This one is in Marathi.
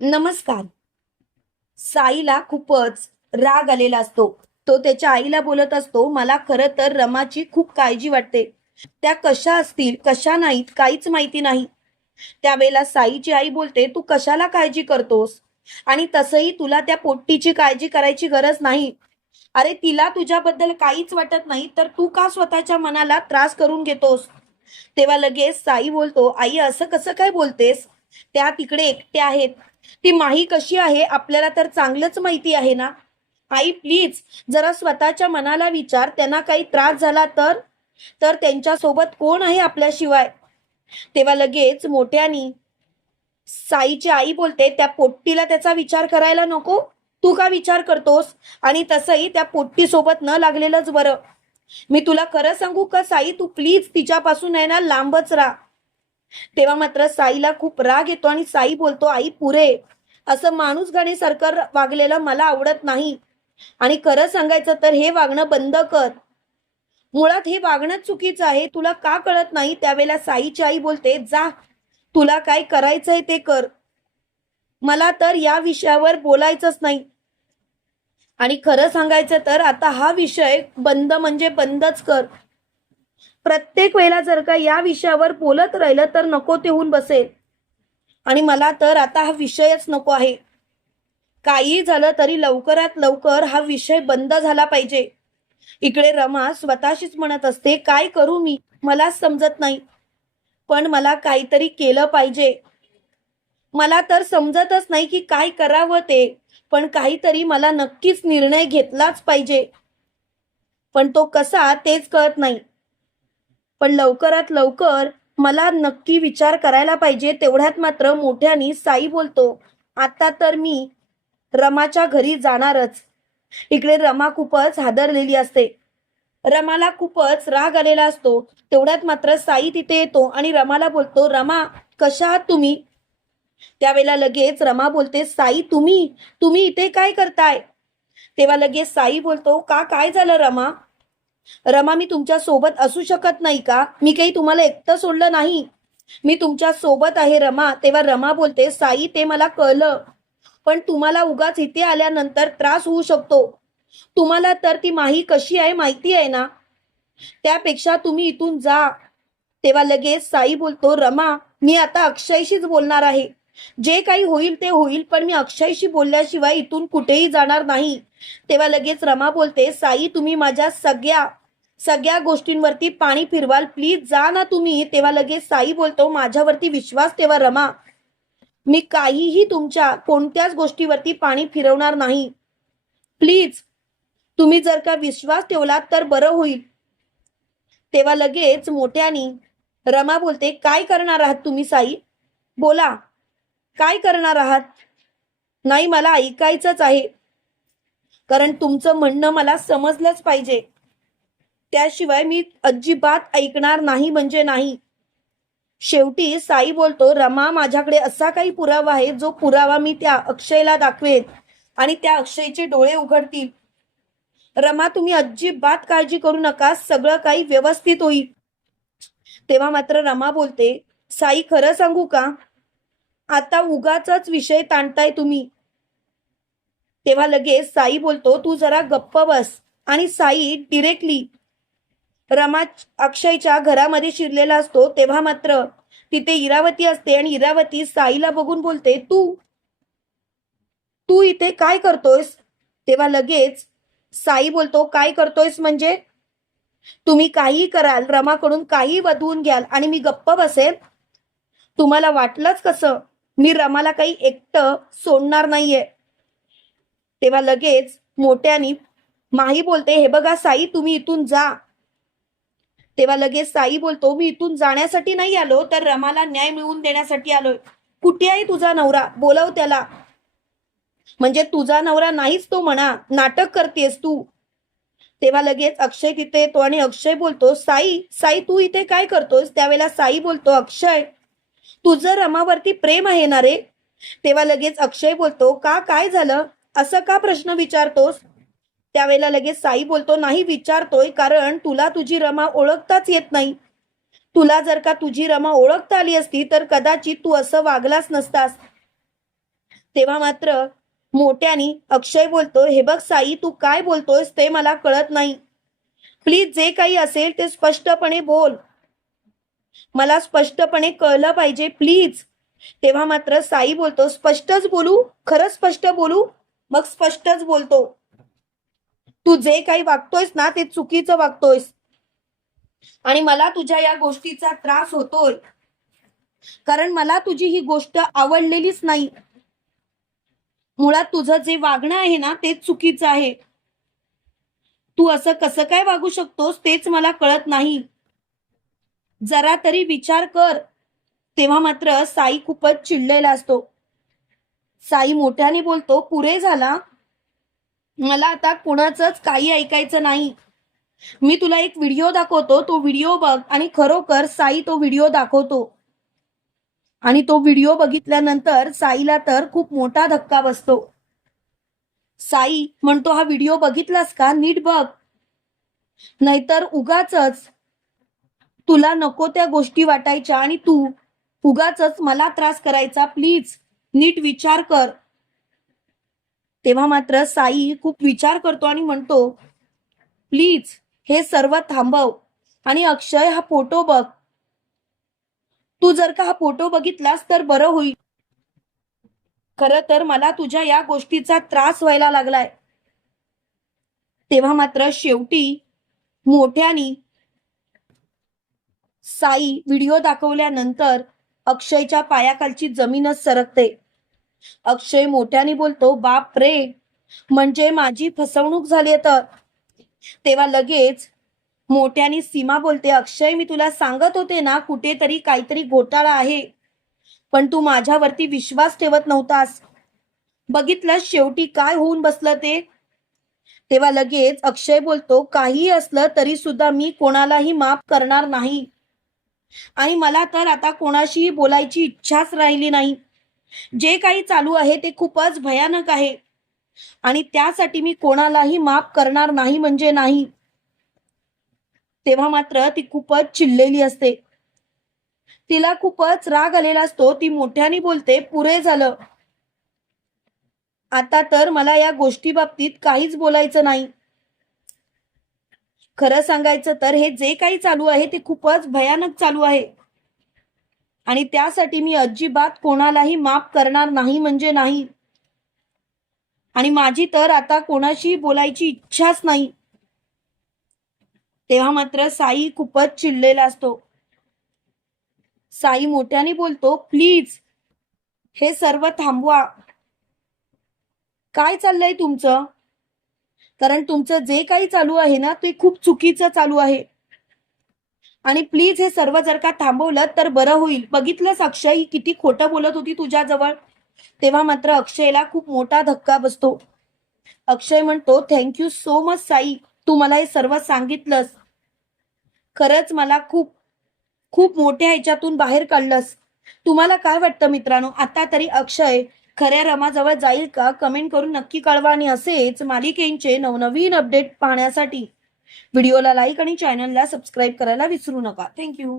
नमस्कार. साईला खूपच राग आलेला असतो. तो त्याच्या आईला बोलत असतो, मला खरं तर रमाची खूप काळजी वाटते. त्या कशा असतील, कशा नाहीत, काहीच माहिती नाही. त्यावेळेला साईची आई बोलते, तू कशाला काळजी करतोस? आणि तसंही तुला त्या पोट्टीची काळजी करायची गरज नाही. अरे तिला तुझ्याबद्दल काहीच वाटत नाही, तर तू का स्वतःच्या मनाला त्रास करून घेतोस? तेव्हा लगेच साई बोलतो, आई असं कसं काय बोलतेस? त्या तिकडे एकट्या आहेत. ती माही कशी आहे आपल्याला तर चांगलंच माहिती आहे ना. आई प्लीज जरा स्वतःच्या मनाला विचार, त्यांना काही त्रास झाला तर तर त्यांच्या सोबत कोण आहे आपल्याशिवाय? तेव्हा लगेच मोठ्यानी साईची आई बोलते, त्या पोट्टीला त्याचा विचार करायला नको. तू का विचार करतोस? आणि तसंही त्या पोट्टी सोबत न लागलेलंच बरं. मी तुला खरं सांगू का साई, तू प्लीज तिच्यापासून आहे ना लांबच राहा. तेव्हा मात्र साईला खूप राग येतो आणि साई बोलतो, आई पुरे, असं माणूस गाणीसारखं वागलेलं मला आवडत नाही. आणि खरं सांगायचं तर हे वागणं बंद कर. मुळात हे वागणं चुकीचं आहे, तुला का कळत नाही? त्यावेळेला साईची आई बोलते, जा, तुला काय करायचंय ते कर. मला तर या विषयावर बोलायचंच नाही. आणि खरं सांगायचं तर आता हा विषय बंद म्हणजे बंदच कर. प्रत्येक वेळेला जर का या विषयावर बोलत राहिलं तर नको ते होऊन बसेल. आणि मला तर आता हा विषयच नको आहे. काही झालं तरी लवकरात लवकर हा विषय बंद झाला पाहिजे. इकडे रमा स्वतःशीच म्हणत असते, काय करू मी, मलाच समजत नाही. पण मला काहीतरी केलं पाहिजे. मला तर समजतच नाही की काय करावं ते. पण काहीतरी मला नक्कीच निर्णय घेतलाच पाहिजे. पण तो कसा तेच कळत नाही. पण लवकरात लवकर मला नक्की विचार करायला पाहिजे. तेवढ्यात मात्र मोठ्यानी साई बोलतो, आता तर मी रमाच्या घरी जाणारच. इकडे रमा खूपच हादरलेली असते. रमाला खूपच राग आलेला असतो. तेवढ्यात मात्र साई तिथे येतो आणि रमाला बोलतो, रमा कशा आहात तुम्ही? त्यावेळेला लगेच रमा बोलते, साई तुम्ही तुम्ही इथे काय करताय? तेव्हा लगेच साई बोलतो, का काय झालं रमा? रमा मी तुमच्या सोबत असू शकत नाही का? मी काही तुम्हाला एकटं सोडलं नाही. मी तुमच्या सोबत आहे रमा. तेव्हा रमा बोलते, साई ते मला कळलं, पण तुम्हाला उगाच इथे आल्यानंतर त्रास होऊ शकतो. तुम्हाला तर ती माही कशी आहे माहिती आहे ना. त्यापेक्षा तुम्ही इथून जा. तेव्हा लगेच साई बोलतो, रमा मी आता अक्षयशीच बोलणार आहे. जे काही होईल ते होईल, पण मी अक्षयशी बोलल्याशिवाय इथून कुठेही जाणार नाही. तेव्हा लगेच रमा बोलते, साई तुम्ही माझ्या सगळ्या सगळ्या गोष्टींवरती पाणी फिरवाल, प्लीज जा ना तुम्ही. तेव्हा लगेच साई बोलतो, माझ्यावरती विश्वास ठेवा रमा. मी काहीही तुमच्या कोणत्याच गोष्टीवरती पाणी फिरवणार नाही. प्लीज तुम्ही जर का विश्वास ठेवलात तर बरं होईल. तेव्हा लगेच मोठ्यानी रमा बोलते, काय करणार आहात तुम्ही साई? बोला, काय करणार आहात? नाही मला ऐकायचंच आहे. कारण तुमचं म्हणणं मला समजलंच पाहिजे. त्याशिवाय मी अजिबात ऐकणार नाही म्हणजे नाही. शेवटी साई बोलतो, रमा माझ्याकडे असा काही पुरावा आहे, जो पुरावा मी त्या अक्षयला दाखवेन आणि त्या अक्षयचे डोळे उघडतील. रमा तुम्ही अजिबात काळजी करू नका, सगळं काही व्यवस्थित होईल. तेव्हा मात्र रमा बोलते, साई खरं सांगू का, आता उगाचच विषय ताणताय तुम्ही. तेव्हा लगेच साई बोलतो, तू जरा गप्प बस. आणि साई डिरेक्टली रमा अक्षयच्या घरामध्ये शिरलेला असतो. तेव्हा मात्र तिथे इरावती असते आणि इरावती साईला बघून बोलते, तू तू इथे काय करतोयस? तेव्हा लगेच साई बोलतो, काय करतोयस म्हणजे? तुम्ही काही कराल, रमाकडून काही वधवून घ्याल आणि मी गप्प बसेल? तुम्हाला वाटलंच कसं? मी रमाला काही एकटं सोडणार नाहीये. तेव्हा लगेच मोठ्यानी माही बोलते, हे बघा साई तुम्ही इथून जा. तेव्हा लगेच साई बोलतो, मी इथून जाण्यासाठी नाही आलो, तर रमाला न्याय मिळवून देण्यासाठी आलोय. कुठे आहे तुझा नवरा? बोलव त्याला. म्हणजे तुझा नवरा नाहीच तो म्हणा, नाटक करतेस तू. तेव्हा लगेच अक्षय तिथे येतो आणि अक्षय बोलतो, साई साई तू इथे काय करतोस? त्यावेळेला साई बोलतो, अक्षय तुझं रमावरती प्रेम आहे ना रे? तेव्हा लगेच अक्षय बोलतो, का काय झालं? असं का प्रश्न विचारतोस? त्यावेळेला लगेच साई बोलतो, नाही विचारतोय कारण तुला तुझी रमा ओळखताच येत नाही. तुला जर का तुझी रमा ओळखता आली असती तर कदाचित तू असं वागलाच नसतास. तेव्हा मात्र मोठ्यानी अक्षय बोलतो, हे बघ साई, तू काय बोलतोयस ते मला कळत नाही. प्लीज जे काही असेल ते स्पष्टपणे बोल. मला स्पष्टपणे कळलं पाहिजे प्लीज. तेव्हा मात्र साई बोलतो, स्पष्टच बोलू? खरं स्पष्ट बोलू? मग स्पष्टच बोलतो. तू जे काही वागतोयस ना ते चुकीचं वागतोयस आणि मला तुझ्या या गोष्टीचा त्रास होतोय, कारण मला तुझी ही गोष्ट आवडलेलीच नाही. मुळात तुझं जे वागणं आहे ना ते चुकीचं आहे. तू असं कसं काय वागू शकतोस तेच मला कळत नाही. जरा तरी विचार कर. तेव्हा मात्र साई खूपच चिडलेला असतो. साई मोठ्याने बोलतो, पुरे झाला. मला आता कुणाचंच काही ऐकायचं नाही. मी तुला एक व्हिडिओ दाखवतो, तो व्हिडिओ बघ. आणि खरोखर साई तो व्हिडिओ दाखवतो आणि तो व्हिडिओ बघितल्यानंतर साईला तर खूप मोठा धक्का बसतो. साई म्हणतो, हा व्हिडिओ बघितलास का? नीट बघ, नाहीतर उगाचच तुला नको त्या गोष्टी वाटायच्या आणि तू उगाचच मला त्रास करायचा. प्लीज नीट विचार कर. तेव्हा मात्र साई खूप विचार करतो आणि म्हणतो, प्लीज हे सर्व थांबव आणि अक्षय हा फोटो बघ. तू जर का हा फोटो बघितलास तर बरं होईल. खरं तर मला तुझ्या या गोष्टीचा त्रास व्हायला लागलाय. तेव्हा मात्र शेवटी मोठ्यानी साई व्हिडिओ दाखवल्यानंतर अक्षयच्या पायाखालची जमीनच सरकते. अक्षय मोठ्याने बोलतो, बाप रे, म्हणजे माझी फसवणूक झाली. तर तेव्हा लगेच मोठ्याने सीमा बोलते, अक्षय, मी तुला सांगत होते ना कुठेतरी काहीतरी घोटाळा आहे, पण तू माझ्यावरती विश्वास ठेवत नव्हतास. बघितलं शेवटी काय होऊन बसलं ते. तेव्हा लगेच अक्षय बोलतो, काही असलं तरी सुद्धा मी कोणालाही माफ करणार नाही आणि मला तर आता कोणाशीही बोलायची इच्छाच राहिली नाही. जे काही चालू आहे ते खूपच भयानक आहे आणि त्यासाठी मी कोणालाही माफ करणार नाही म्हणजे नाही. तेव्हा मात्र ती खूपच चिडलेली असते. तिला खूपच राग आलेला असतो. ती मोठ्याने बोलते, पुरे झालं. आता तर मला या गोष्टी बाबतीत काहीच बोलायचं नाही. खरं सांगायचं तर हे जे काही चालू आहे ते खूपच भयानक चालू आहे आणि त्यासाठी मी अजिबात कोणालाही माफ करणार नाही म्हणजे नाही. आणि माझी तर आता कोणाशी बोलायची इच्छाच नाही. तेव्हा मात्र साई खूपच चिडलेला असतो. साई मोठ्याने बोलतो, प्लीज हे सर्व थांबवा. काय चाललंय तुमचं? कारण तुमचं जे काही चालू आहे ना ते खूप चुकीचं चालू आहे आणि प्लीज हे सर्व जर का थांबवलं तर बरं होईल. बघितलंस अक्षय ही किती खोटं बोलत होती तुझ्याजवळ. तेव्हा मात्र अक्षयला खूप मोठा धक्का बसतो. अक्षय म्हणतो, थँक्यू सो मच साई, तू मला हे सर्व सांगितलंस. खरंच मला खूप खूप मोठ्या ह्याच्यातून बाहेर काढलंस. तुम्हाला काय वाटतं मित्रांनो, आता तरी अक्षय खऱ्या रमाजवळ जाईल का? कमेंट करून नक्की कळवा आणि असेच मालिकेंचे नवनवीन अपडेट पाहण्यासाठी व्हिडिओला लाईक आणि चॅनलला सबस्क्राईब करायला विसरू नका. थँक्यू.